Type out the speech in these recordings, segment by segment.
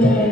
Hare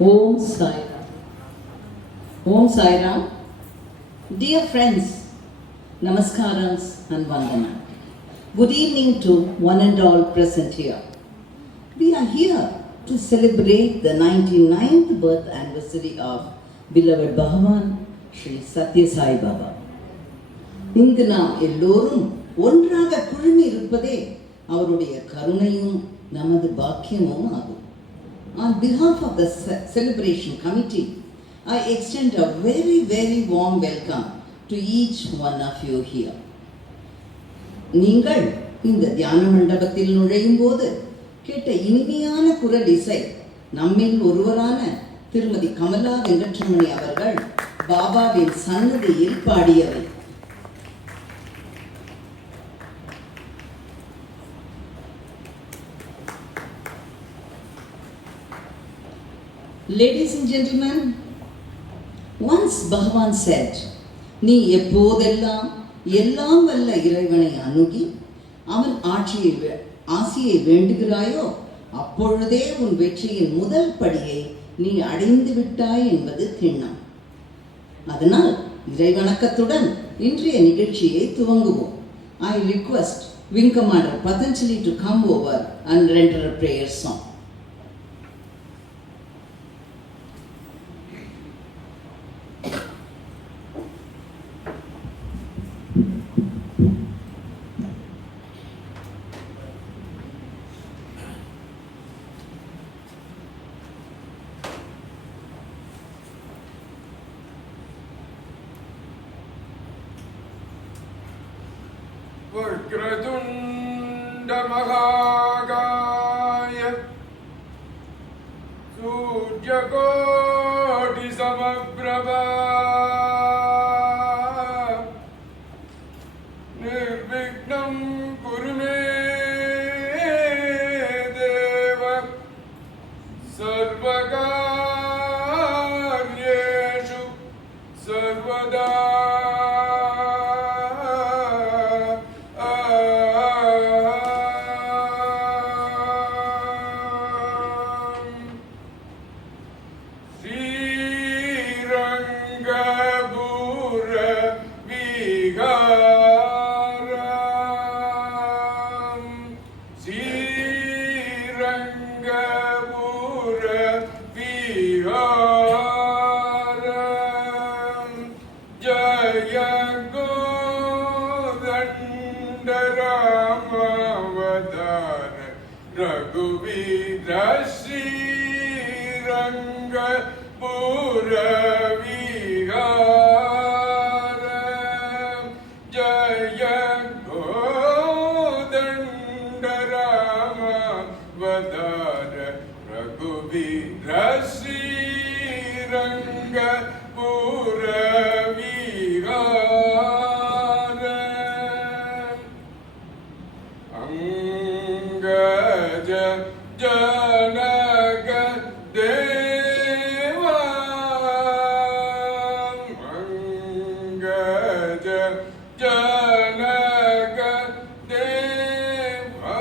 Om Sai Ram. Om Sai Ram. Dear friends, Namaskarams and Vandana. Good evening to one and all present here. We are here to celebrate the 99th birth anniversary of beloved Bhagavan Sri Satya Sai Baba. இங்கு நாம் எல்லோரும் ஒன்றாக குழுமி இருப்பதே அவருடைய கருணையும் நமது பாக்கியமும் ஆகும். On behalf of the celebration committee, I extend a very, very warm welcome to each one of you here. நீங்கள் இந்த தியான மண்டபத்தில் நுழையும் போது கேட்ட இனிமையான குரல் இசை நம்மில் ஒருவரான திருமதி கமலா வெங்கட்ரமணி அவர்கள் பாபாவின் சன்னதியில் பாடியவை. Ladies and gentlemen, once Bhagavan said, நீ எப்போதெல்லாம் எல்லாம் வல்ல இறைவனை அணுகி அவன் ஆசியை வேண்டுகிறாயோ அப்பொழுதே உன் வெற்றியின் முதல் படியை நீ அடைந்து விட்டாய் என்பது திண்ணம். அதனால் இறைவணக்கத்துடன் இன்றைய நிகழ்ச்சியை துவங்குவோம். I request Wing Commander Patanjali to come over and render a prayer song. वक्रतुण्ड महाकाय सूर्यकोटि समप्रभा निर्विघ्नं कुरु मे देव सर्वकार्येषु सर्वदा. रघुवीर श्रीरंग पुर विहार जय गोदंड रामावतार रघुवीर श्रीरंग पुर विहार अंगज जनक देवा अंगज जनक देवा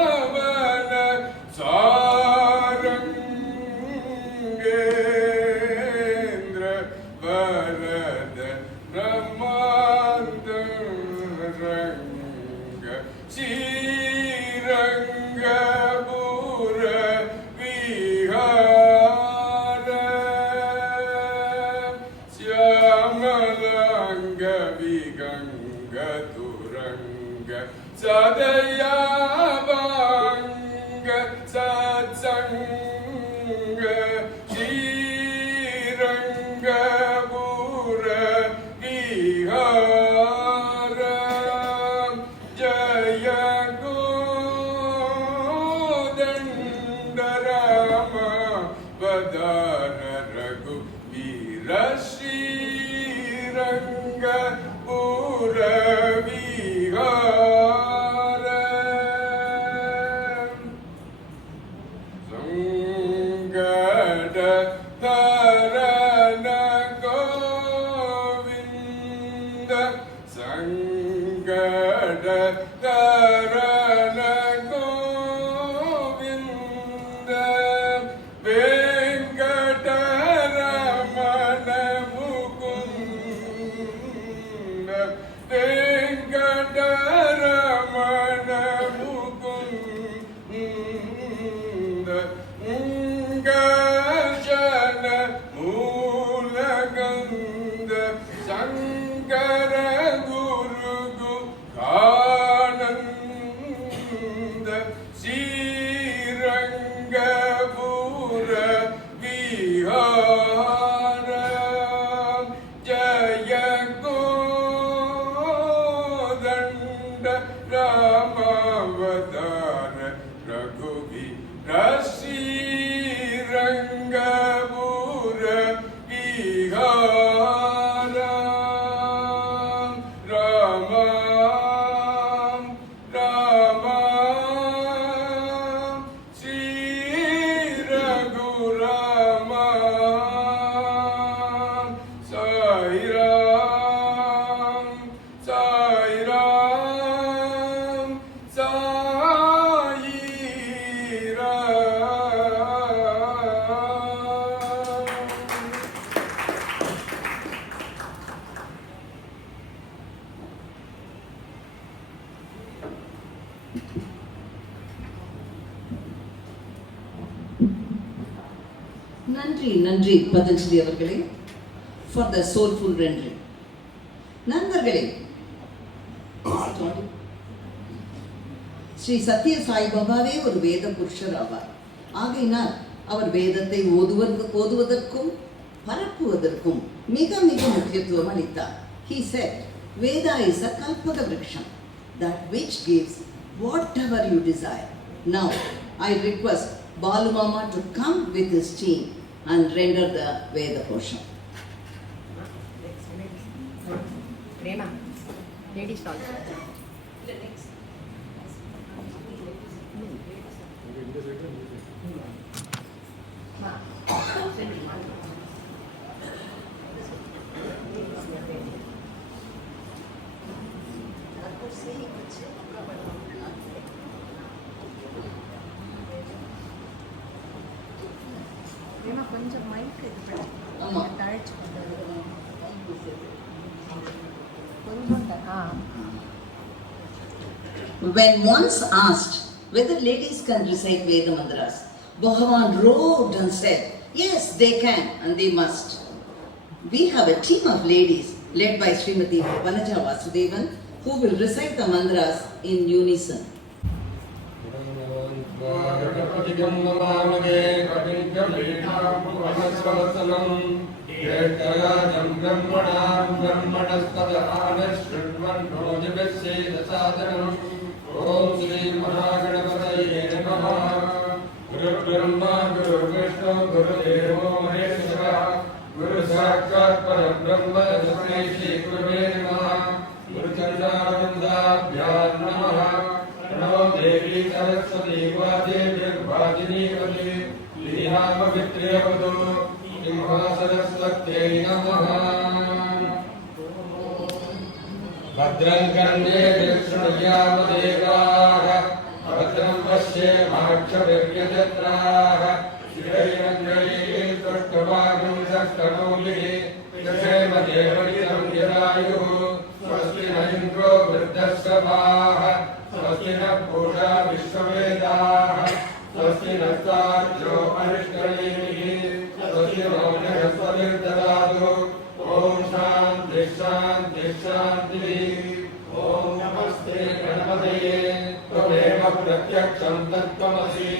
वृंदावन सारंगेन्द्र वरद ब्रह्मांड रंग श्रीरंग पुर विहार ஸ்ரீரங்கபுர விஹார ஜய கோதண்ட ராம வதான ரகுவீர ஸ்ரீரங்கபுர விஹார சங்கட தரண கோவிந்த சங்கட தரண கோவிந்த வெங்கடரமண முகுந்த வெங்கடரமண முகுந்த உங்கஜன மூலகந்த சங்கர குருகு ஆனந்த ஸ்ரீரங்கபுர விஹார ஜய கோதண்ட ராமாவதார ரகுவீர ஸ்ரீரங்கபுர விஹார ராம ராம ஸ்ரீ ரகுராம சாய் ராம் சாய் ராம் சாய் நன்றி நன்றி பதஞ்சலி அவர்களே for the soulful rendering. நண்பர்களே, ஸ்ரீ சத்ய சாய் பாபாவே ஒரு வேத புருஷர் ஆவார். ஆகையினால் அவர் வேதத்தை ஓதுவதற்கும் பரப்புவதற்கும் மிக மிக முக்கியத்துவம் அளித்தார். He said, Veda is a kalpada vriksham, that which gives whatever you desire. Now, I request Balu Mama to come with his team and render the Veda portion. Prema, ladies talk. Prema, கொஞ்சம் mic இது பண்ணு. ஆமா. தழைச்சு கொண்டு When once asked whether ladies can recite Veda mantras, Bhagavan roared and said, yes, they can and they must. We have a team of ladies led by Srimati Vanaja Vasudevan who will recite the mantras in unison. ओम श्री महागणपतये नमः। गुरु ब्रह्मा गुरु विष्णु गुरुदेवो महेश्वरः। गुरु साक्षात् परब्रह्म तस्मै श्री गुरुवे नमः। गुरुचरणारविन्दाभ्यां नमः। प्रणो देवी सरस्वती वादेवीर्वादिनी वदे लीलापवित्र्यवदो सिंहासनस्वत्यै नमः। भद्रं कर्णे शृणुयामदेवाः भद्रं पश्येमाक्षभिर्यजत्राः श्रीरङ्गैः तुष्टवागं षष्ठमौलिः यशेम देवहितं यदायुः स्वस्ति न इन्द्रो वृद्धश्रवाः स्वस्ति न पूषा विश्ववेदाः स्वस्ति नस्तार्क्ष्यो अरिष्टनेमिः स्वस्ति नो बृहस्पतिर्ददातु। ओम शांति शांति शांति। ओम नमस्ते गणपतये त्वमेव प्रत्यक्षं तत्त्वमसि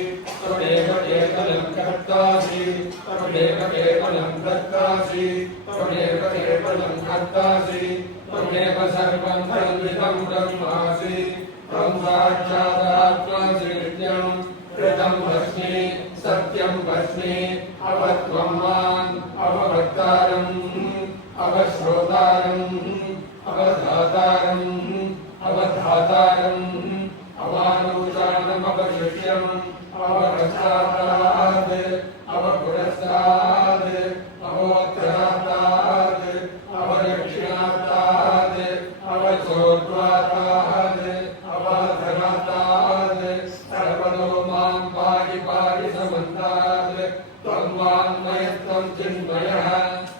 त्वमेव त्वमेव केवलं कर्तासि त्वमेव केवलं कर्तासि त्वमेव केवलं कर्तासि त्वमेव सर्वं कल्पितं ब्रह्मासि त्वं साक्षादात्मासि नित्यं कृतं भस्मि सत्यं भस्मि अवत्वं माम् अवभक्तारम् अवश्रोतारम् अवधातारम् अवधातारम् अवानुजानम् अवशिष्यम् अवपश्चातात् अवपुरस्तात् अवोत्तरात् अवदक्षिणात् अवचोर्ध्वात् अवधरात् सर्वतो मां पाहि पाहि समन्तात् त्वं वाङ्मयस्त्वं चिन्मयः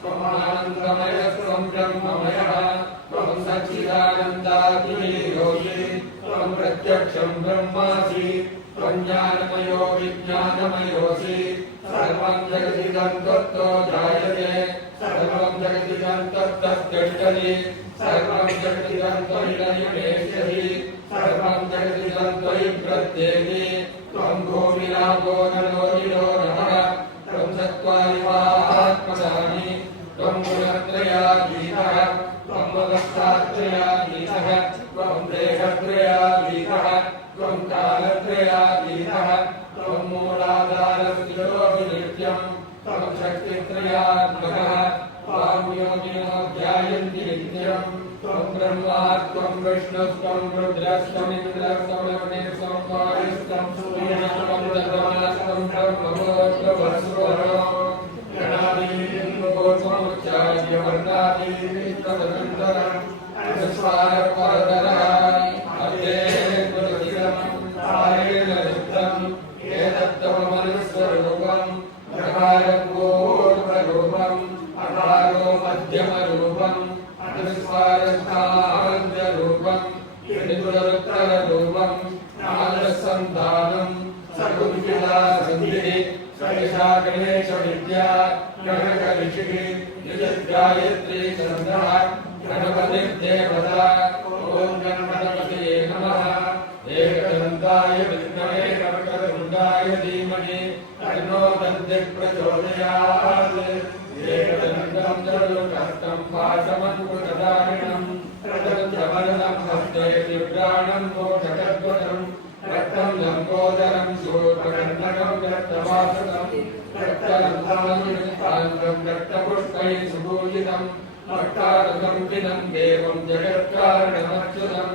त्वमानन्दमयस्त्वं ब्रह्ममयः त्वं सच्चिदानन्दात्मयोगि त्वं प्रत्यक्षं ब्रह्मासि त्वं ज्ञानमयो विज्ञानमयोऽसि सर्वं जगदिदं त्वत्तो जायते सर्वं जगदिदं त्वत्तस्तिष्ठति सर्वं जगदिदं त्वयि निवेश्यति सर्वं जगदिदं त्वयि प्रत्येति त्वं भूमिरापो नलो निलो नमः त्वं चत्वारिवात्मनानि त्वं गुणत्रयातीतः त्वं अवस्थात्रयातीतः त्वं देहत्रयातीतः त्वं कालत्रयातीतः त्वं मूलाधारस्थितोऽपि नित्यं त्वं शक्तित्रयात्मकः त्वां योगिनो ध्यायन्ति नित्यं त्वं ब्रह्मा त्वं विष्णुस्त्वं रुद्रस्त्वमिन्द्रस्त्वं अग्निस्त्वं वायुस्त्वं सूर्यस्त्वं चन्द्रमास्त्वं ब्रह्मोऽस्त्वमस्वरो गणादीन्मुच्चार्य वर्णादीन्मुदनन्तरम् अनुस्वारपरतरः तारेण युक्तम् एतत्तमनुस्वरूपम् प्रकारं पूर्वरूपम् अकारो मध्यमरूपम् अनुस्वारस्थानरूपम् त्रिपुरोत्तररूपम् नादसन्धानम् सकुञ्चिता सन्धिः सैषा गणेशविद्या गणकऋषिः निजगायत्री छन्दः गणपतिर्देवता ॐ गणपतये नमः एकदन्ताय विद्महे वक्रतुण्डाय धीमहि तन्नो दन्तिः प्रचोदयात् एकदन्तं चतुर्हस्तं पाशमङ्कुशधारिणं प्रदन्तवरदं हस्ते दिव्याणं मोक्षकध्वजम् रक्तं लम्बोदरं शूर्पकर्णकं रक्तवासकं रक्तरन्ध्रानुनिपान्तं रक्तपुष्पैः सुपूजितं भक्तारकं विनं देवं जगत्कारणमच्युतम्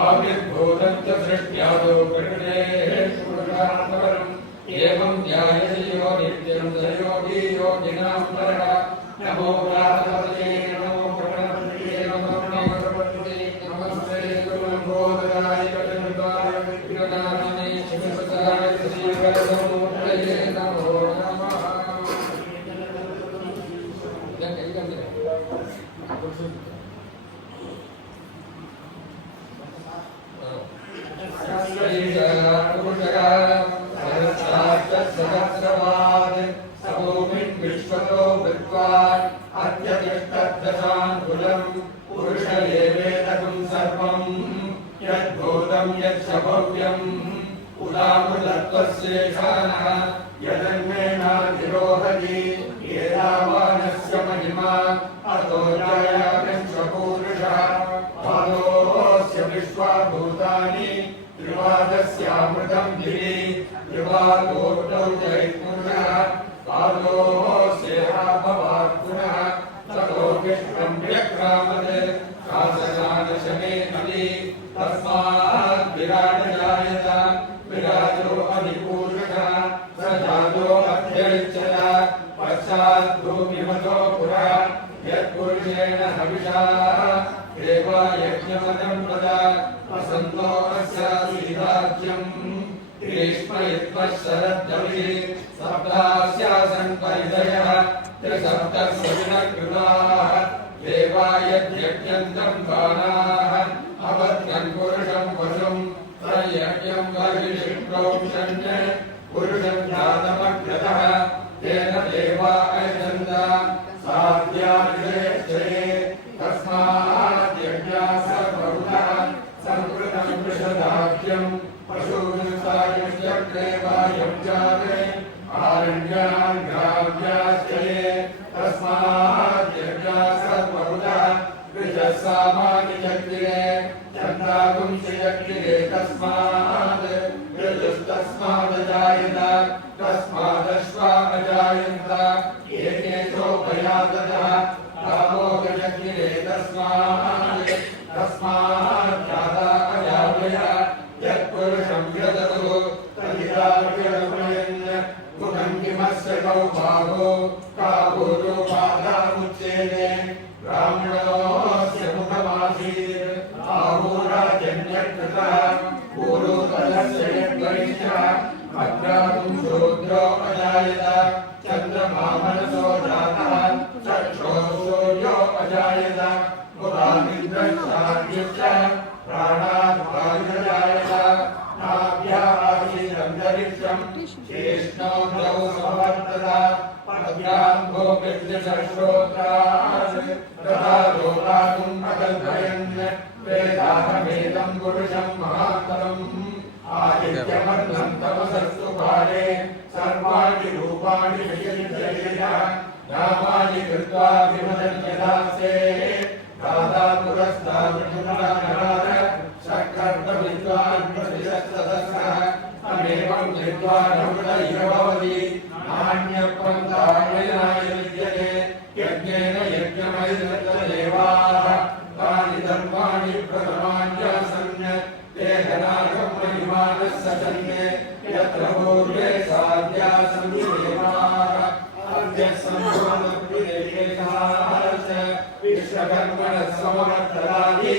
आविर्भूतं च सृष्ट्यादौ प्रकृतेः पुरुषात्मपरम् एवं ध्यायति यो नित्यं स योगी योगिनां परः नमो व्यासपतये नमो प्रणपतये नमो नमस्ते नमस्ते लम्बोदराय कटुम्बाय विघ्ननाशिने शिवसुताय श्रीवरदमूर्तये नमो नमः सहस्रवाद सभूमिं विश्वतो वृत्वान् अत्यतिष्ठद्दशाङ्गुलं पुरुष एवेदकं सर्वं यद्भूतं यच्छभव्यम् उदामृतत्वस्येषानः यदन्मेनाधिरोहति एतावानस्य महिमा अतो जयाविंशपूरुषः पादोऽस्य विश्वाभूतानि त्रिवादस्यामृतं धिरि त्रिवादोऽष्टौ जयपुरुषः पादोऽस्येह भवात् पुनः ततो विष्णं व्यक्रामत् कासनादशमे नदी तस्मात् विराट जायत विराजो अधिपूरुषः स जातो अध्यरिच्यत पश्चात् भूमिमतो पुरः यत्पुरुषेण हविषा देवा यज्ञमतं पदा वसन्तो अस्यासीदाज्यम् ग्रीष्मयित्वः शरद्दविः सप्तास्यासन् परिधयः त्रिसप्तस्वविनः कृताः देवा यज्ञन्तं बाणाः अवत्कन् पुरुषं पशुं प्रयज्ञं वर्षिष्प्रोक्षन् पुरुषं जातमग्रतः तेन देवा अयजन्त साध्यानिषेक्षये तस्मात् यज्ञास बहुतः संकृतं वृषदाख्यं पशूनुसायुष्यग्रे वायं जात ग्राव्याश्चये तस्मात् यज्ञाः सर्वभूतः ऋजसामानियज्ञे चन्द्रागुंसयज्ञे तस्मात् ऋजुस्तस्मादजायत तस्मादश्वा अजायन्त एकेशोभयाततः कामोगयज्ञे तस्मात् जाता अजावय यत्पुरुषं यदतु तदिदाव्ययन् गुणं किमस्य कौभागो काभूतो बाधामुच्येते ब्राह्मणोऽस्य मुखमासीत् आहूराजन्यकृतः पूर्वोत्तरस्य यद्वैश्यः अग्रातुं शूद्रो अजायत चन्द्रमा मनसो जातः चक्षुः सूर्यो अजायत मुदामिन्द्रश्चाद्युश्च प्राणात् वायुरजायत नाभ्याः आसीदन्तरिक्षं शेष्णो द्रौ समवर्तत पद्भ्यां गोपिर्दशश्रोत्रात् तथा लोकातुम् अकल्पयन् वेदाहमेदं पुरुषं महान्तरम् आदित्यमन्नं तमसस्तु काले सर्वाणि रूपाणि विचिन्त्य नामानि कृत्वा विमदन्यदासे दाता पुरस्ताद् शक्कर्तविद्वान् प्रतिशतसहस्रः तमेवं विद्वानमृत इह भवति नान्यपन्थान्यनाय विद्यते यज्ञेन यज्ञमयदेवाः तानि धर्माणि प्रथमान्यासन् ते धनागं महिमानः सचन्ते यत्र पूर्वे साध्या सन्ति देवाः अद्य सम्भवमप्रियेषाश्च विश्वकर्मणः समवर्तरादि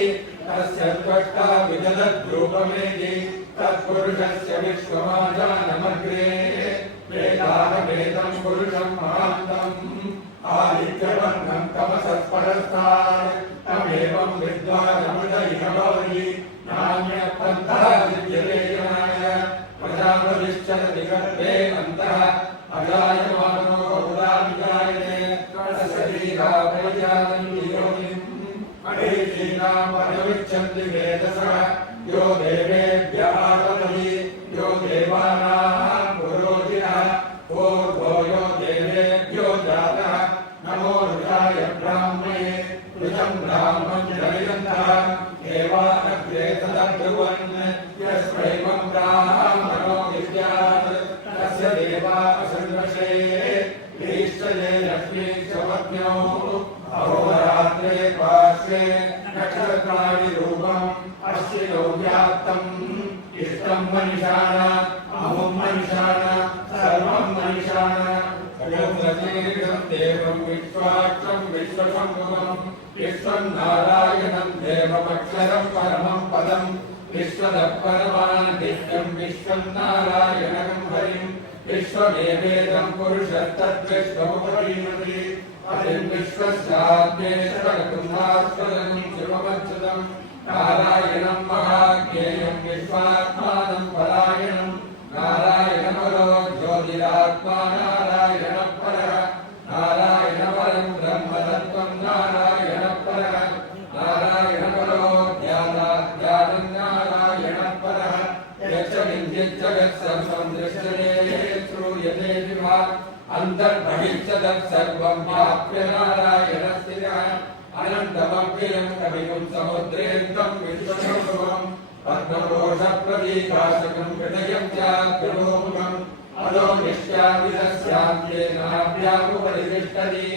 तस्य त्वष्टा विदधद्रूपमेति तत्पुरुषस्य विश्वमाजानमग्रे वेदाहमेदं पुरुषं महान्तम् आदित्यवर्णं तमसत्परस्तात् तमेवं विद्वानमृत इह भवति नान्यपन्थः विद्यते जनाय प्रजापतिश्चरति गर्भे अन्तः अजायमानो बहुधा विजायते तस्य परिजानन्ति योनिम् अनेकीनां परिविच्छन्ति वेदसः यो देवेभ्यः आददति यो देवानां पुरोहितः पूर्वो यो देवेभ्यो जातः नमो ऋषाय ब्राह्मणे ऋषं ब्राह्मं जयन्तः देवानग्रे तदब्रुवन् यस्मैवं ब्राह्मणो विद्यात् तस्य देवा असन्वशे ईश्वरे लक्ष्मी समज्ञौ अहोरात्रे पार्श्वे नक्षत्राणि रूपम् अस्य योग्यात्तम् इष्टं मनिषाण अमुं मनिषाण सर्वं मनिषाण ओं देवं विश्वाक्षं विश्वशम्भुवं विश्वं नारायणं देवमक्षरं परमं पदं विश्वदपरमानदित्यं विश्वं नारायणं हरिं विश्वमेवेदं पुरुषस्तद्विश्वमुपरीमति हरिं विश्वस्यात्मेश्वरकुन्धास्पदं शिवमच्युतं नारायणं महाज्ञेयं विश्वात्मानं परायणं नारायणपरो ज्योतिरात्मा नारायणपरः नारायणपरं ब्रह्मतत्त्वं नारायणपरः नारायणपरो ध्यानं नारायणपरः यच्च विद्यज्जगत्सर्वं दृश्यते श्रूयते विभा अन्तर्बहिश्च तत्सर्वं व्याप्य नारायणस्थितः अनन्तमव्ययं कविगुं समुद्रेन्दं विश्वशम्भुवम् पद्मकोशप्रतीकाशकं हृदयं चाग्रहोमुखम् अदो निश्चादितस्यान्तेनाभ्यामुपरितिष्ठति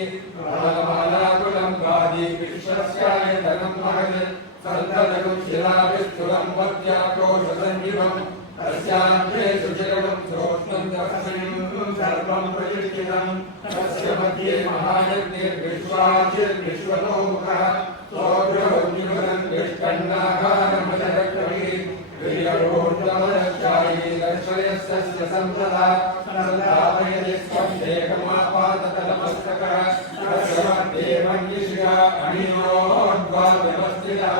मालाकुलं पादि विश्वस्यायतनं महत् सन्ततगुं शिलाभिस्थुलं वद्याकोशसञ्जीवम् तस्यान्ते सुचिरं सोष्णं दक्षिणं सर्वं प्रतिष्ठितं तस्य मध्ये महायज्ञेर्विश्वाचिर्विश्वतोमुखः सोऽग्रहोऽग्निवदन् विष्कण्णाकारमजरक्तभिः वीर्योर्धवदश्चायी लक्ष्मयस्य सम्पदा सन्तापयति स्वं देहमापाततलमस्तकः तस्य मध्ये मञ्जिषा अणियोर्ध्वाव्यवस्थितः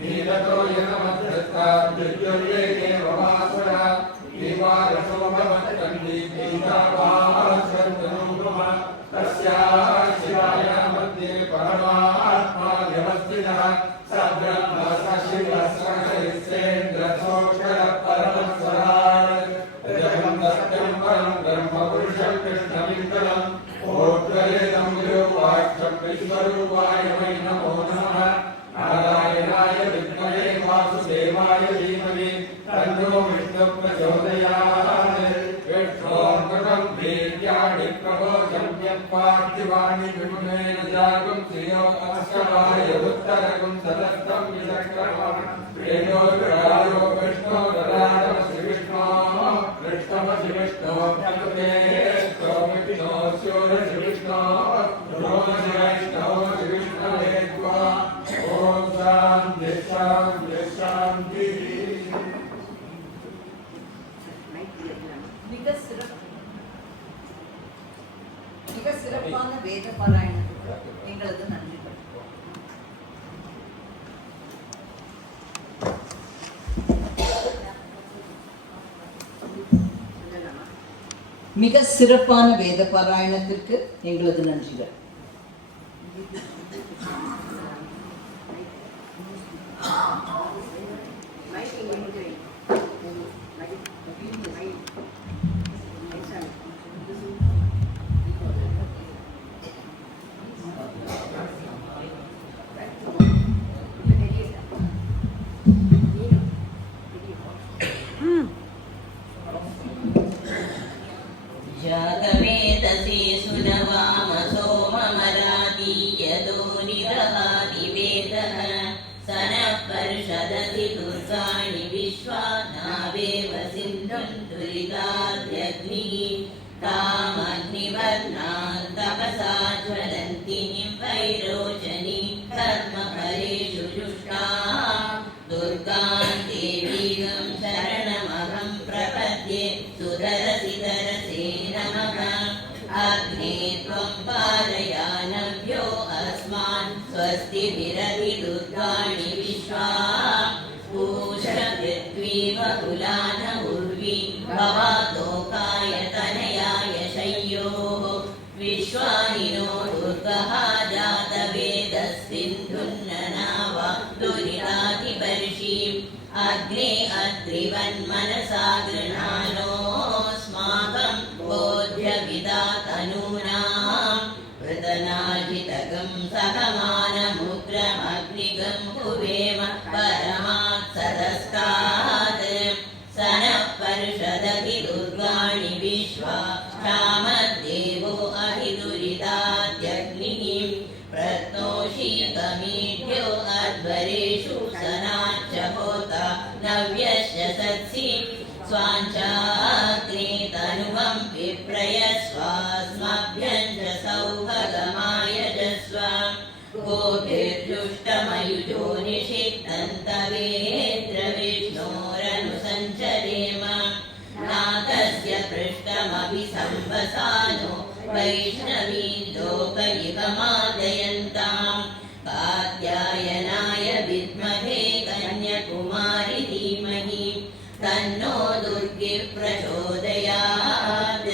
नीलतो यनमध्यस्था विद्युर्येकेवमासुरः दीवारशोभवत्कण्डी पीतावाश्वन्तनोपम तस्याः शिवाया मध्ये परमात्मा व्यवस्थितः स ब्रह्म स शिवः स हरिश्चेन्द्रसोऽक्षरः परमस्वराट् जगं सत्यं परं ब्रह्म पुरुषं कृष्णं पार्थिवाणि विमुनेन जागं श्रियोऽस्कराय उत्तरगं सदस्तं विचक्रमः प्रेयो विरायो विष्णो ददातः श्रीविष्णो कृष्णमधिविष्णो भक्ते स्तोमिष्णो स्योरशिविष्णो ध्रुवशिविष्णो शिविष्णवे त्वा ॐ शान्ति शान्ति शान्तिः மிக சிறப்பான வேத பாராயணத்துக்கு எங்களது நன்றிகள். மிக சிறப்பான வேத பாராயணத்திற்கு எங்களது நன்றிகள். जातवेदसे सुनवाम सोममरादीयदोनिरहादिवेदः सनः पर्षदसि दुर्गाणि विश्वा नावेव सिन्धुं दुरिताद्यग्निः तामग्निवर्णान् तपसा ज्वलन्ति वैरोचनी कर्मफलेषु जुष्टाः दुर्गां देवीं शरणमहं प्रपद्ये सुधरसि धरसे नमः अग्ने त्वं पारयानव्यो अस्मान् स्वस्तिभिरति दुर्गाणि विश्वा पूषपृथ्वीमकुलान उर्वी भवातोकाय तनयाय शय्योः विश्वानिनो दुर्गः जातवेदस्सिन्धुन्ननावा दुरिताधिपर्षीम् अग्ने अद्रिवन्मनसा गृह्णानोऽस्माकं बोध्यविदातनूनां वृतनाजितगं सहमानमुग्रमग्निगं कुवेम परमात्सदस्तात् स नः पर्षदति दुर्गाणि विश्वा क्षामद्देवो अहिदुरिताद्यग्निः प्रत्नोषीतमीढ्यो अध्वरेषु सनाच्च होता नव्यश्च सत्सि स्वाञ्चाग्ने तनुवं विप्रयस्वास्मभ्यं च सौभगमायजस्व गोभिर्जुष्टमयुजो निषिक्तन्तवेत्र विष्णोरनुसञ्चरेम नाथस्य पृष्ठमभि संवसानो वैष्णवी लोकयुगमादयन्तां कात्यायनाय विद्महे कन्याकुमारी धीमहि तन्नो दुर्गे प्रचोदयात्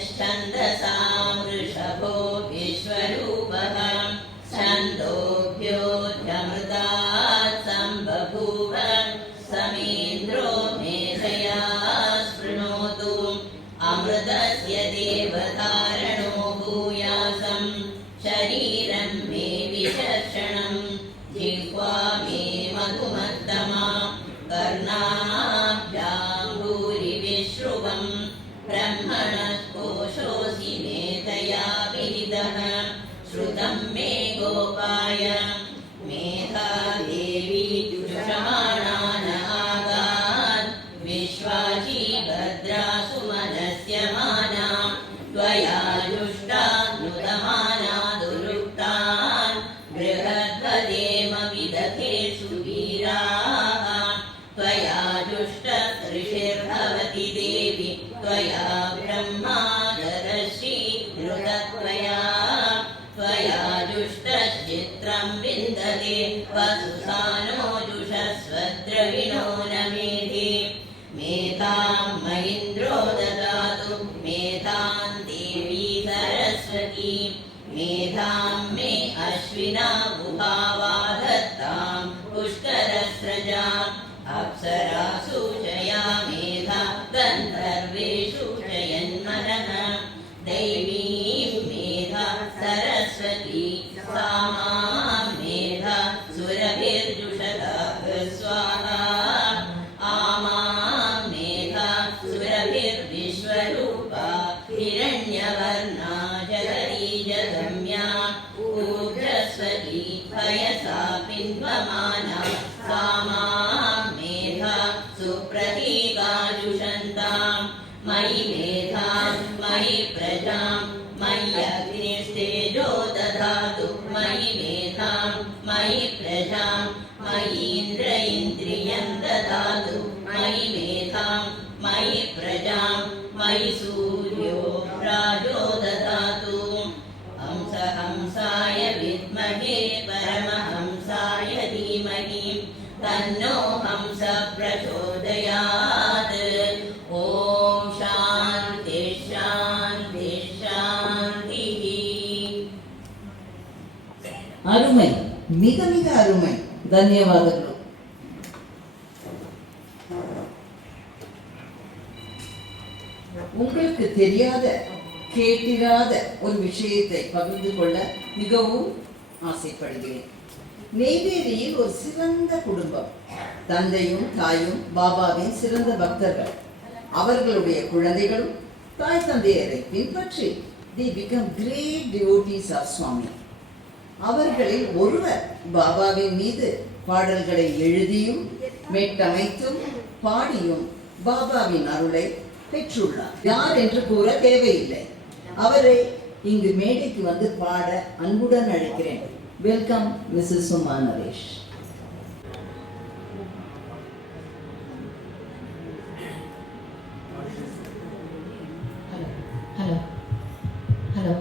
यश्छन्दसां वृषभो विश्वरूपः छन्दोभ्योऽध्यमृतात् सम्बभूव समेन्द्रो मेधया शृणोतु अमृतस्य देवधारणो भूयासं शरीरं मे विचर्षणं जिह्वा मे मधुमत्तमा कर्णाभ्यां भूरिविश्रुवं ब्रह्मणः कोशोऽसि मेधया विहितः श्रुतं मे गोपाय मेधा देवी जुषमाणान आगात् विश्वाची भद्रा सुमनस्य माना त्वया जुष्टा नुतमाना दुरुक्तान् बृहद्वदेम विदथे सुवीराः त्वया जुष्टऋषिर्भवति देवि त्वया ब्रह्मादरश्री हृदत्वया त्वया जुष्टश्चित्रं विन्दते वसुसानो जुषस्वद्रविणो न मेधे मेधां महीन्द्रो ददातु मेधां देवी सरस्वती मेधां मे अश्विना गुहावा दत्तां पुष्करस्रजाम् अप्सरासु च या मेधा गन्धर्वेषु च यन्मनः सुप्रतीकाजुषन्तां मयि मेधां मयि प्रजां मय्यग्निस्तेजो दधातु मयि मेधां मयि प्रजां मयीन्द्र इन्द्रियं ददातु मयि मेधां मयि प्रजां मयि सूर्यो राजो ददातु हंसाय विद्महे परमहंसाय धीमहि तन्नो हंस प्रचोदयात् ॐ शान्ति शान्ति शान्तिः அருமை, மிக மிக அருமை. தன்யவாதங்கள். உங்களுக்கு தெரியாத கேட்டிராத ஒரு விஷயத்தை பகிர்ந்து கொள்ள மிகவும் ஆசைப்படுகிறேன். நெய்வேலியில் ஒரு சிறந்த குடும்பம். தந்தையும் தாயும் பாபாவின் சிறந்த பக்தர்கள். அவர்களுடைய குழந்தைகளும் தாய் தந்தையரை பின்பற்றி they become great devotees of Swami. அவர்களில் ஒருவர் பாபாவின் மீது பாடல்களை எழுதியும் மெட்டமைத்தும் பாடியும் பாபாவின் அருளை பெற்றுள்ளார். யார் என்று கூற தேவையில்லை. அவரை இங்கு மேடைக்கு வந்து பாட அன்புடன் அழைக்கிறேன். Welcome Mrs Suma Naresh. Hello. Hello.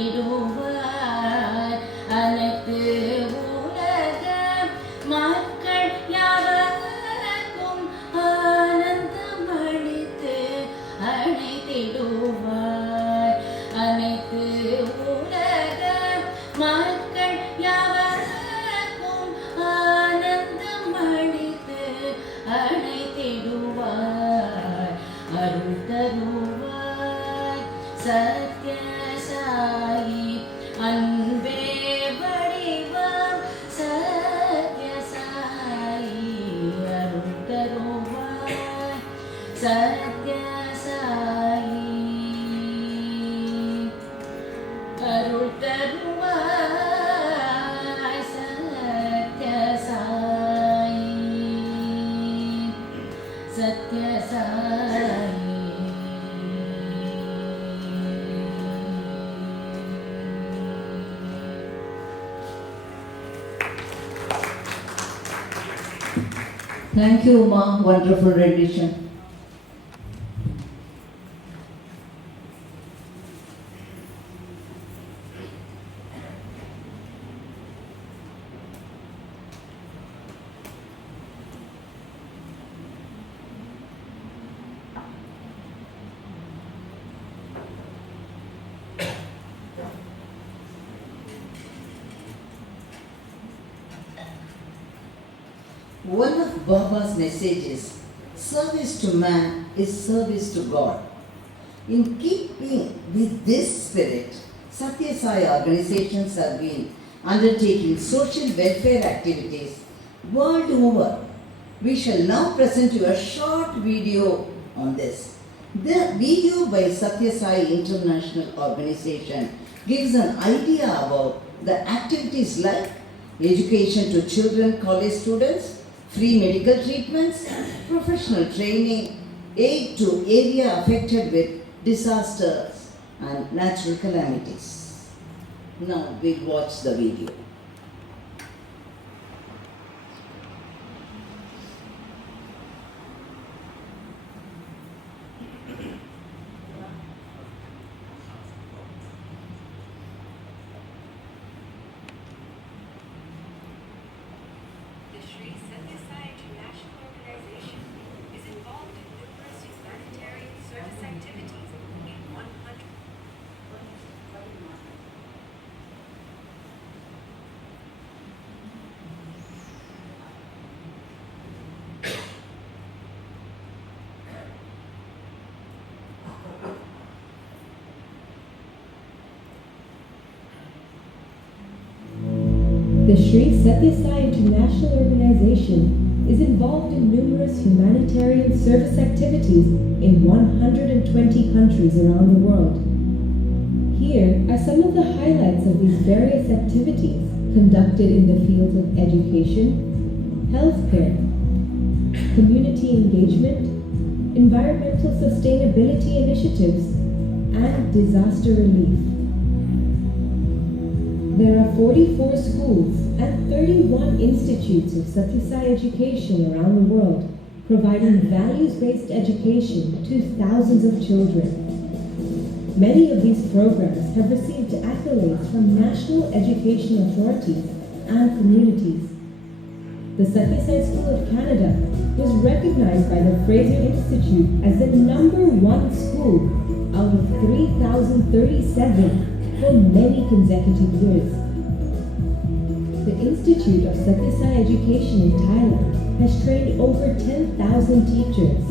இருந்திடுவார் அனை Thank you, Uma. Wonderful rendition. One of Baba's messages, service to man is service to God. In keeping with this spirit, Satya Sai organizations have been undertaking social welfare activities world over. We shall now present you a short video on this. The video by Satya Sai International Organization gives an idea about the activities like education to children, college students, free medical treatments, professional training, aid to area affected with disasters and natural calamities. Now we'll watch the video. The Sri Satya Sai International Organization is involved in numerous humanitarian service activities in 100. The Sri Satya Sai International Organization is involved in numerous humanitarian service activities in 120 countries around the world. Here are some of the highlights of these various activities conducted in the fields of education, healthcare, community engagement, environmental sustainability initiatives, and disaster relief. There are 44 schools and 31 institutes of Satya Sai education around the world, providing values-based education to thousands of children. Many of these programs have received accolades from national education authorities and communities. The Satya Sai School of Canada was recognized by the Fraser Institute as the #1 school out of 3,037 for many consecutive years. The Institute of Satya Sai Education in Thailand has trained over 10,000 teachers.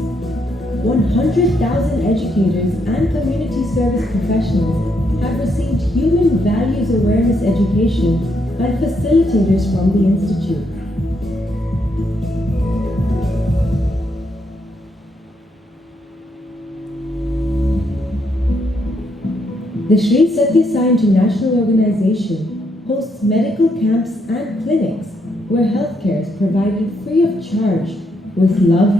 100,000 educators and community service professionals have received human values awareness education by facilitators from the Institute. The Sri Satya Sai International Organization hosts medical camps and clinics where healthcare is provided free of charge with love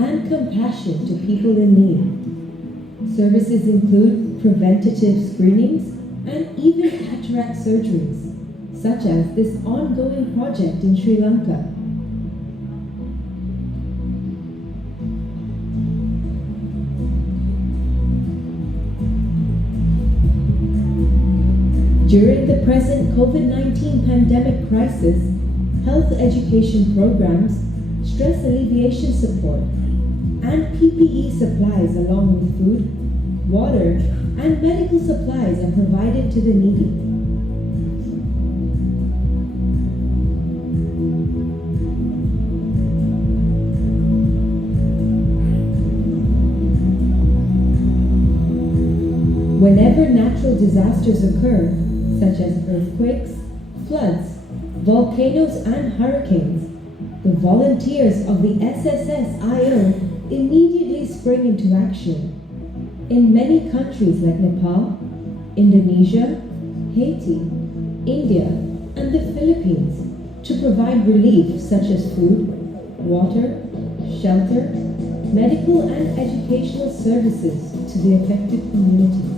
and compassion to people in need. Services include preventative screenings and even cataract surgeries, such as this ongoing project in Sri Lanka. During the present COVID-19 pandemic crisis, health education programs, stress alleviation support, and PPE supplies along with food, water, and medical supplies are provided to the needy. Whenever natural disasters occur, such as earthquakes, floods, volcanoes, and hurricanes, the volunteers of the SSS-IO immediately spring into action. In many countries like Nepal, Indonesia, Haiti, India, and the Philippines, to provide relief such as food, water, shelter, medical and educational services to the affected communities.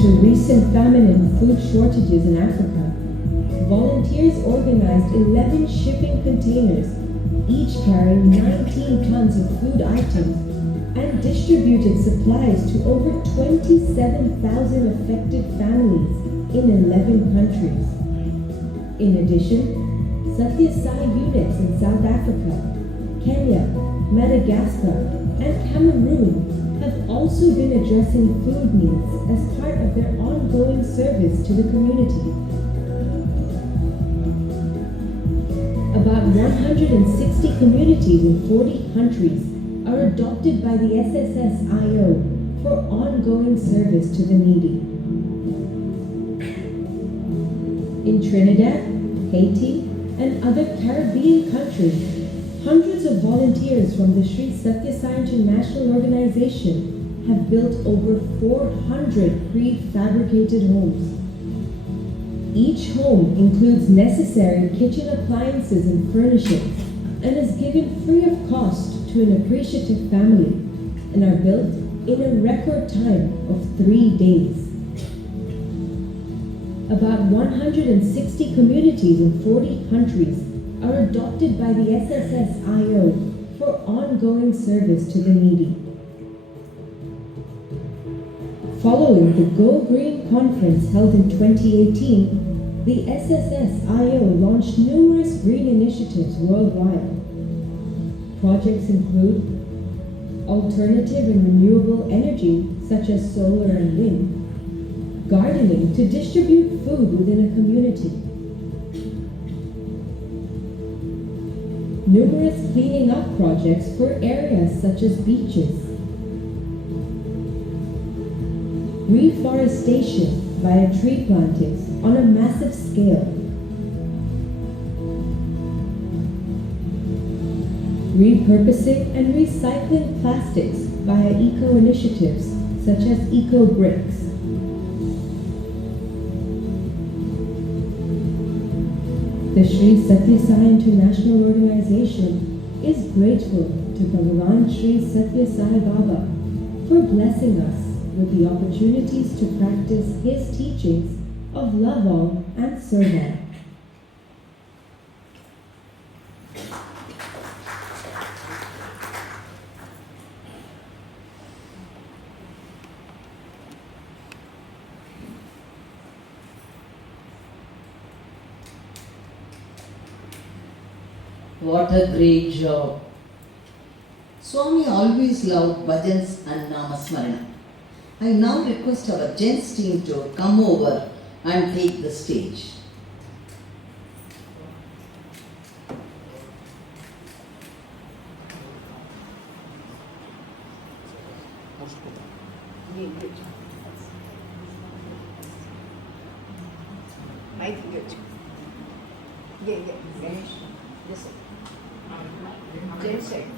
to recent famine and food shortages in Africa, volunteers organized 11 shipping containers, each carrying 19 tons of food items, and distributed supplies to over 27,000 affected families in 11 countries. In addition, Satya Sai units in South Africa, Kenya, Madagascar, and Cameroon have also been addressing food needs as part of their ongoing service to the community. About 160 communities in 40 countries are adopted by the SSSIO for ongoing service to the needy. In Trinidad, Haiti, and other Caribbean countries, hundreds of volunteers from the Sri Satya Sai International Organization have built over 400 prefabricated homes. Each home includes necessary kitchen appliances and furnishings and is given free of cost to an appreciative family and are built in a record time of 3 days. About 160 communities in 40 countries are adopted by the SSSIO for ongoing service to the needy. Following the Go Green conference held in 2018, the SSSIO launched numerous green initiatives worldwide. Projects include alternative and renewable energy such as solar and wind, gardening to distribute food within a community, numerous cleaning up projects for areas such as beaches, reforestation via tree plantings on a massive scale, repurposing and recycling plastics via eco-initiatives such as eco-bricks. The Sri Satya Sai International Organization is grateful to Bhagavan Sri Satya Sai Baba for blessing us with the opportunities to practice his teachings of love all and serve all. What a great job. Swami always loved bhajans and namasmarana. I now request our gents team to come over and take the stage. Mic good. Yeah. Ganesh. This side. James side.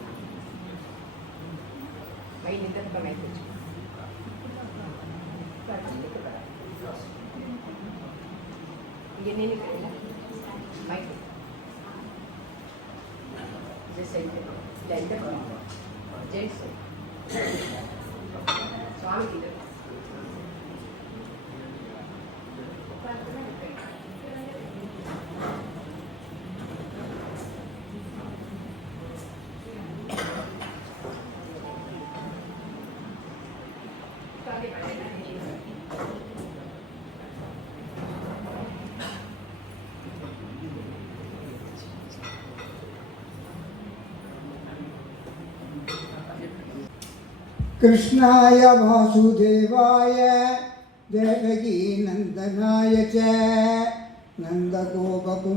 Mic इधर का mic good. ये नहीं निकलेगा. Mic. This side. Yeah, इधर का. James side. स्वामी इधर. कृष्णाय वासुदेवाय देवकी नंदनाय च नंदगोपकुमाराय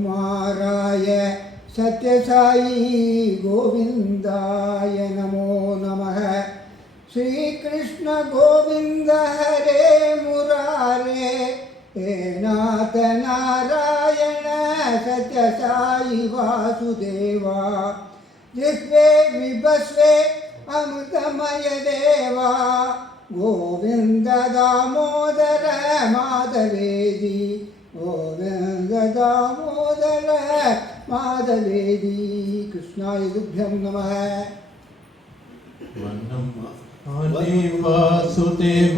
सत्यसाई गोविंदाय नमो नमः। श्री कृष्ण गोविंद हरे मुरारे हे नाथ नारायण सत्यसाई वासुदेवा जिह्वे विभस्वे अमृतमय देवा गोविंद दामोदर माधवेदी गोविंद दामोदर माधवेदी। कृष्णाय तुभ्यं नमः। Vannam Vasudev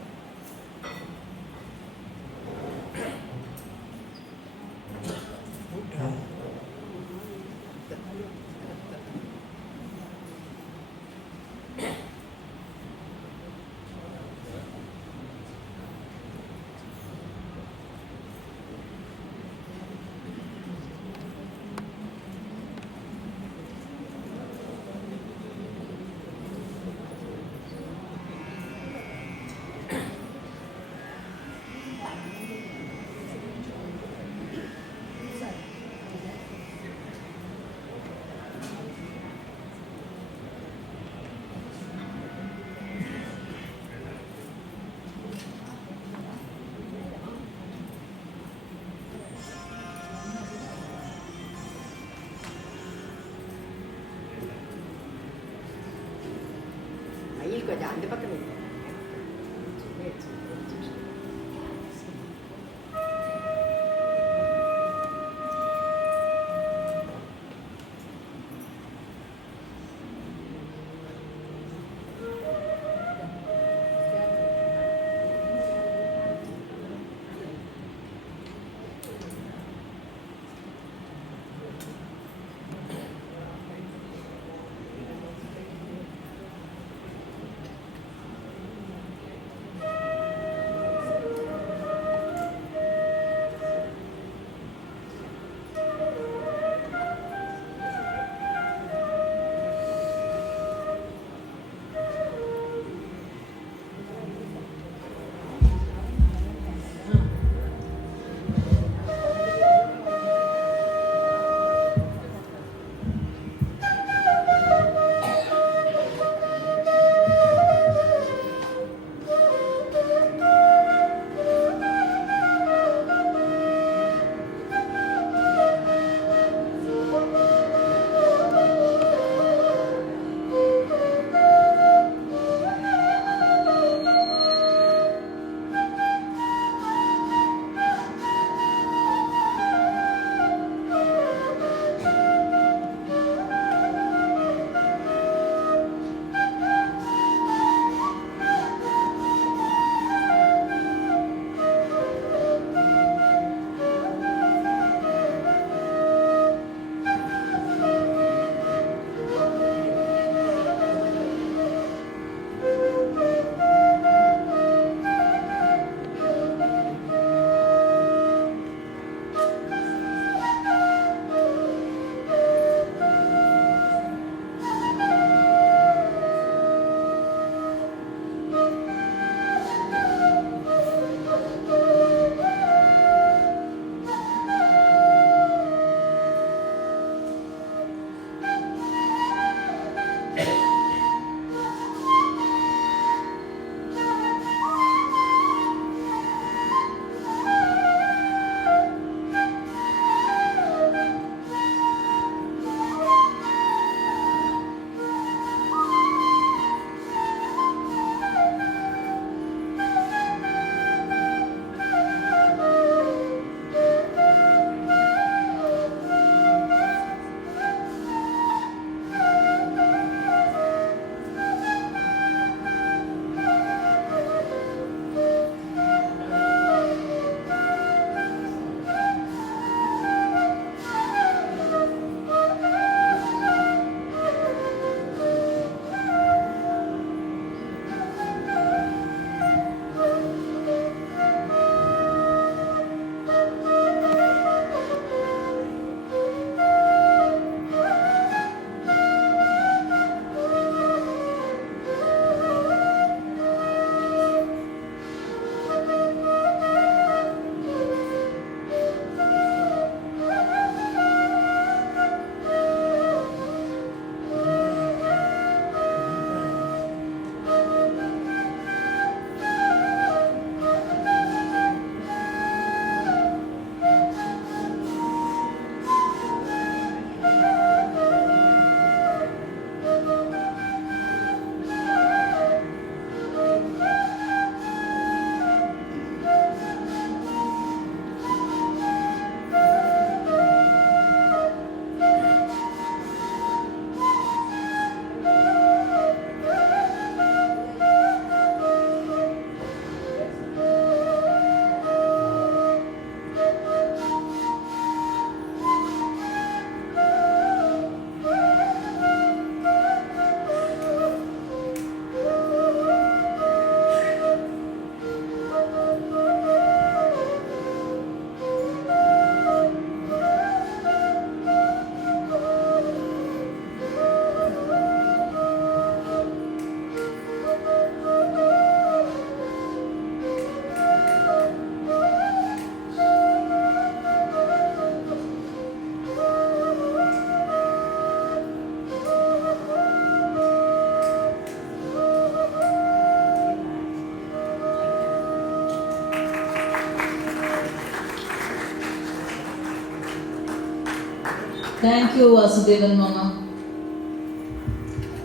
Thank you, Vasudevan Mama.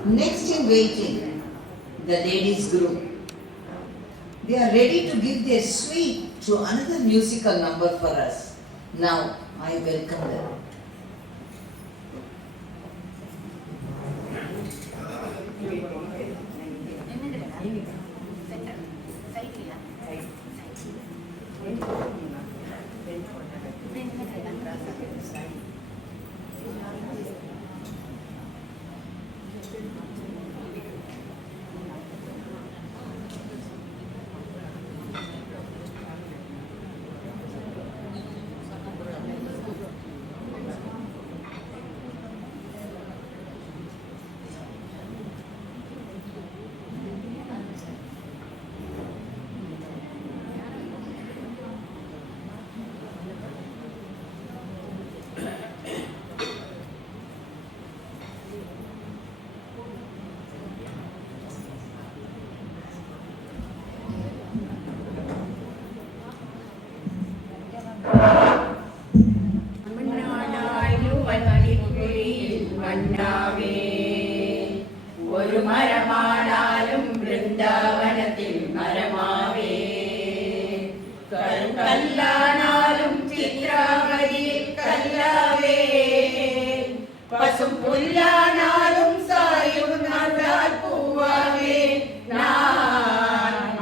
Next in waiting, the ladies group. They are ready to give their sweet to another musical number for us. Now, I welcome them. ഒരു മരമാണാലും വൃന്ദാവനത്തിൽ മരമാവേ കല്ലാണാലും ചിത്രാവതിയിൽ കല്ലാവേ പശും പുല്ലാണാലും സായുന്നാൾ പൂവാവേ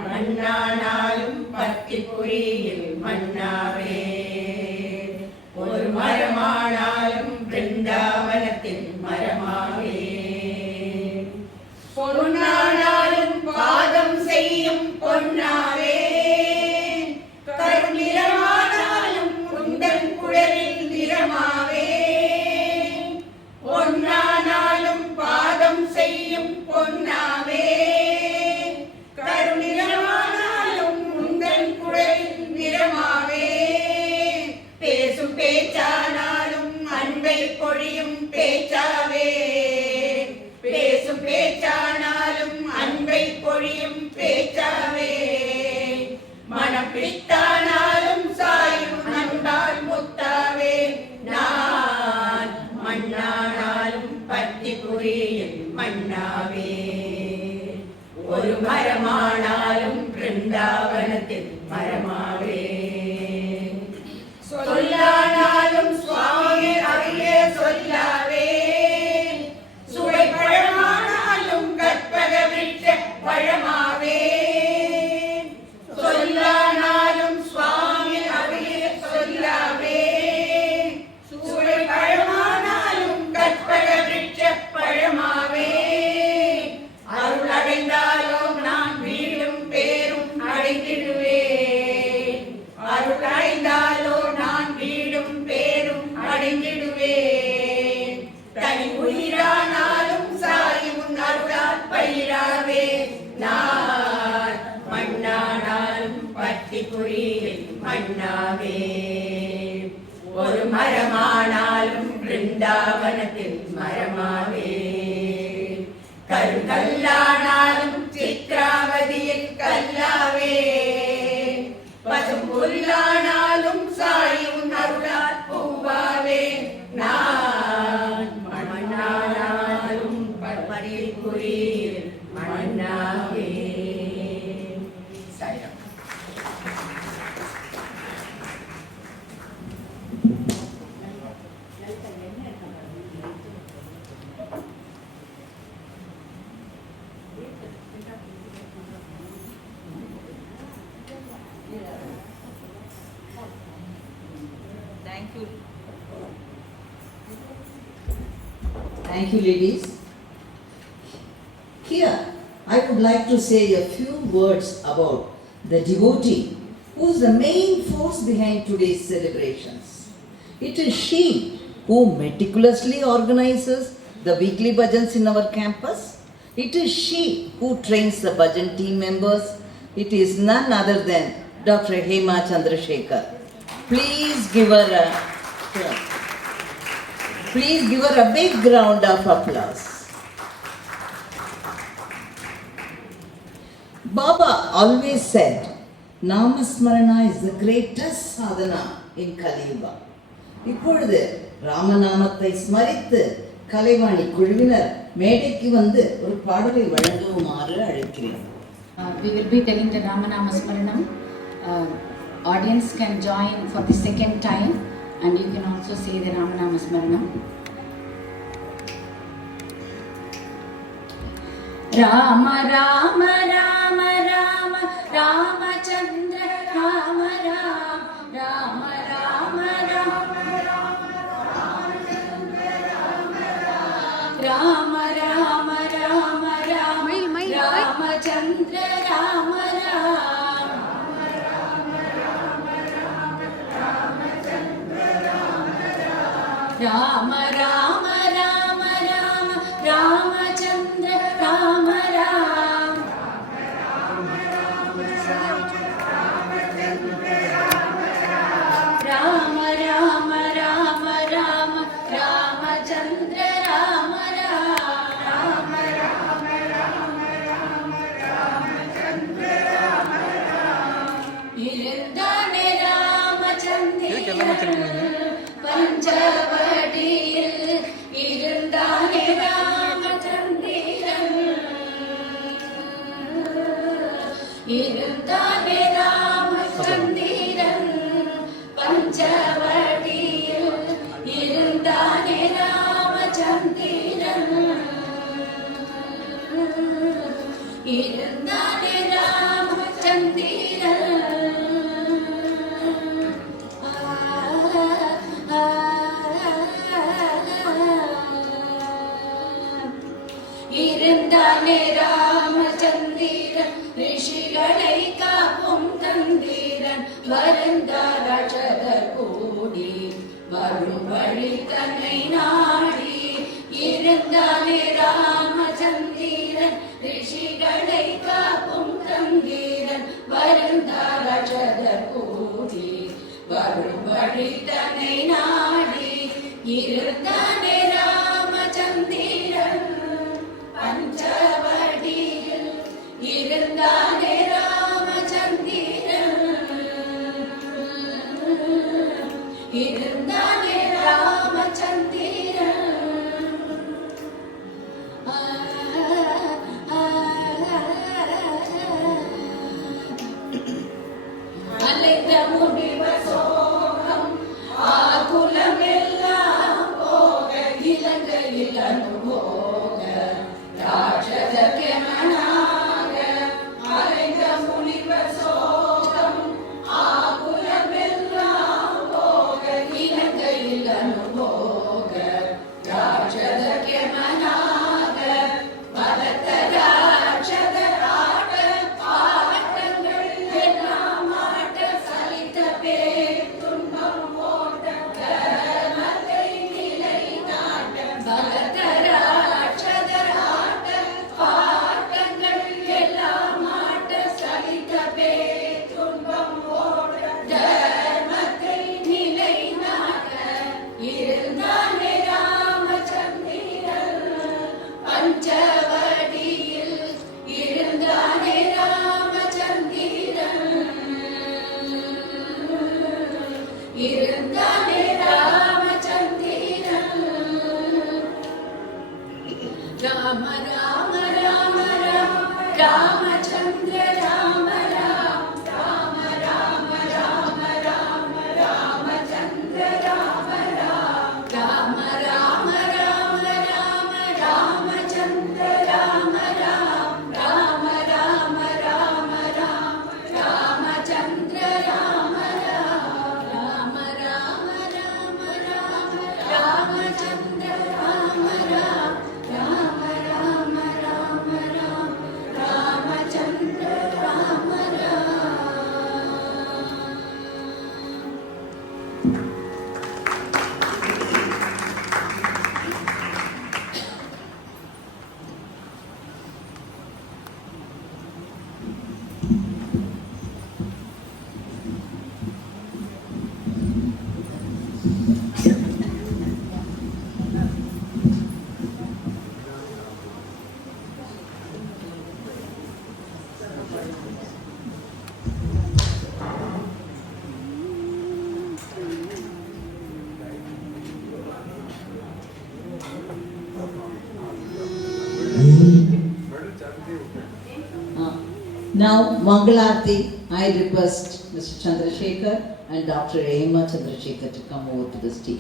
മണ്ണാണാലും പത്തിക്കുരിയിൽ മണ്ണാവേ ഒരു മരമാണാലും വൃന്ദാവനത്തിൽ മരമാവേ பொன்னானாலும் பாதம் செய்யும் பொன்னாவே கருநிறமானாலும் உந்தன் குழலில் நிறமாவே பொன்னானாலும் பாதம் செய்யும் பொன்னாவே கருநிறமானாலும் உந்தன் குழலில் நிறமாவே பேசும் பேச்சானாலும் அன்பை பொழியும் பேச்சாவே பேசும் பேச்சானாலும் அன்பை பொழியும் பேச்சாவே மனம் பிடித்தானாலும் சாயும் அன்பால் முத்தாவே நான் மண்ணானாலும் பத்தி புரியில் மண்ணாவே ஒரு மரமானாலும் பிருந்தாவனத்தில் மரமாவே சொல்லானாலும் சுவாமி அருளே சொல்லாவே பழமானாலும் கற்பக விட்ட பழமாவே சொல்லானாலும் சுவாமி அவையே சொல்லாவே சுவை பழமானாலும் கற்பக விட்ட பழமாவே அருள் அடைந்தாலோ நான் வீடும் பேரும் அடைந்திடுவேன் அருள் அடைந்தாலோ நான் வீடும் பேரும் அடைந்திடுவேன் தனி உயிரானாலும் சாயும் அருளால் பயிராவே நான் மண்ணானாலும் பத்தி புரியில் மண்ணாவே ஒரு மரமானாலும் பிருந்தாவனத்தில் மரமாவே கல்லானாலும் சித்ராவதியில் கல்லாவே பசும் புல்லானாலும் சாயும் அருளால் பூவாவே நான் மண்ணானாலும் பரிபுரியில் மண்ணாவே. Thank you. Thank you, ladies. Here, I would like to say a few words about the devotee who is the main force behind today's celebrations. It is she who meticulously organizes the weekly bhajans in our campus. It is she who trains the bhajan team members. It is none other than Dr. Hema Chandrasekhar. Please give her a big round of applause. Baba always said, Namasmarana is the greatest sadhana in Kali Yuga. இப்பொழுது ராமநாமத்தை ஸ்மரித்து கலைவாணி குழுவினர் மேடைக்கு வந்து ஒரு பாடலை வழங்குமாறு அழைக்கிறேன். We will be telling the Ramanama Smaranam. Audience can join for the second time and you can also say the Ramanama Smaranam. Rama Rama Rama Rama Ramachandra Rama Rama Rama Rama Rama Rama Rama Rama Ramachandra Rama Rama Rama Rama Rama Ramachandra Rama Rama Rama Rama Rama Ramachandra Rama இருந்தானே ராமச்சந்திரன் பஞ்சவடியில் இருந்தானே ராமச்சந்திரன் இருந்தானே ராமச்சந்திரன் பஞ்சவடியில் இருந்தானே ராமச்சந்திரன் இருந்தானே ராமச்சந்திரன் இருந்தானே ராமச்சந்திரன் ரிஷிகளை காப்பும் தந்திரன் வருந்தாரட்சதர் கூடி வரும் வழி தன்னை நாடி இருந்தானே ராமச்சந்திரன் ரிஷிகளை காப்பும் தந்திரன் வருந்தாரட்சதர் கூடி வரும் வழி தன்னை நாடி இருந்தானே ராமச்சந்திரன் பஞ்சவடியில் இருந்தானே ராமச்சந்திரன் இருந்தானே ராமச்சந்திரன் அலைந்த முடிவர் சோகம் ஆகுலமெல்லாம் போக இலங்கையில் அனுபோக ராட்சதர்க்கு மனாக அலைந்த முனிவர் சோகம் ஆகுலமெல்லாம் போக இலங்கையில் அனுபோக ராட்சதர்க்கு மனாக பலத்த ராட்சதர் ஆட்ட பாட்டங்கள் எல்லாம் ஆட்ட சலித்த பேர் துன்பம் ஓட்ட தர்மத்தை நிலை நாட்ட பலத்த ராட்சதர் ஆட்ட பாட்டங்கள் எல்லாம் ஆட்ட சலித்த பேர் துன்பம் ஓட்ட தர்மத்தை நிலை நாட்ட இருந்தானே ராமச்சந்திரன் பஞ்சவடியில் இருந்தானே ராமச்சந்திரன் இருந்தானே Ramachandran Rama Rama Rama Rama Ramachandra Rama Rama Rama Rama Rama Ramachandra Rama Rama Rama Rama Rama Ramachandra Rama Rama Rama Rama Ramachandra Rama Rama Rama Rama Ramachandra Rama Rama Rama Rama Rama Rama Now, Mangalarti, I request Mr. Chandrasekhar and Dr. Hema Chandrasekhar to come over to the stage.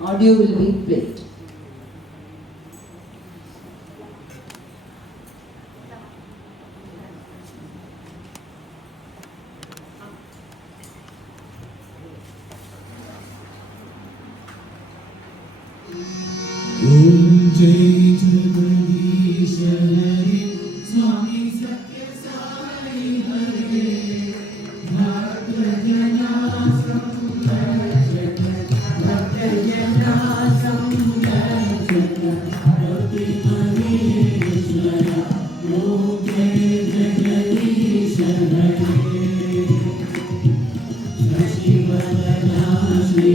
Audio will be played. Om Jai Jagadish Hare Swami Satya Sai Hare Bhakta Jana Samudaya Bhakta Jana Samudaya Bhakti Manishwara Om Jai Jagadish Hare Shashi Vadana Shri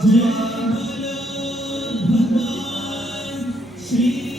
Jai Bolo Bhagwan Shri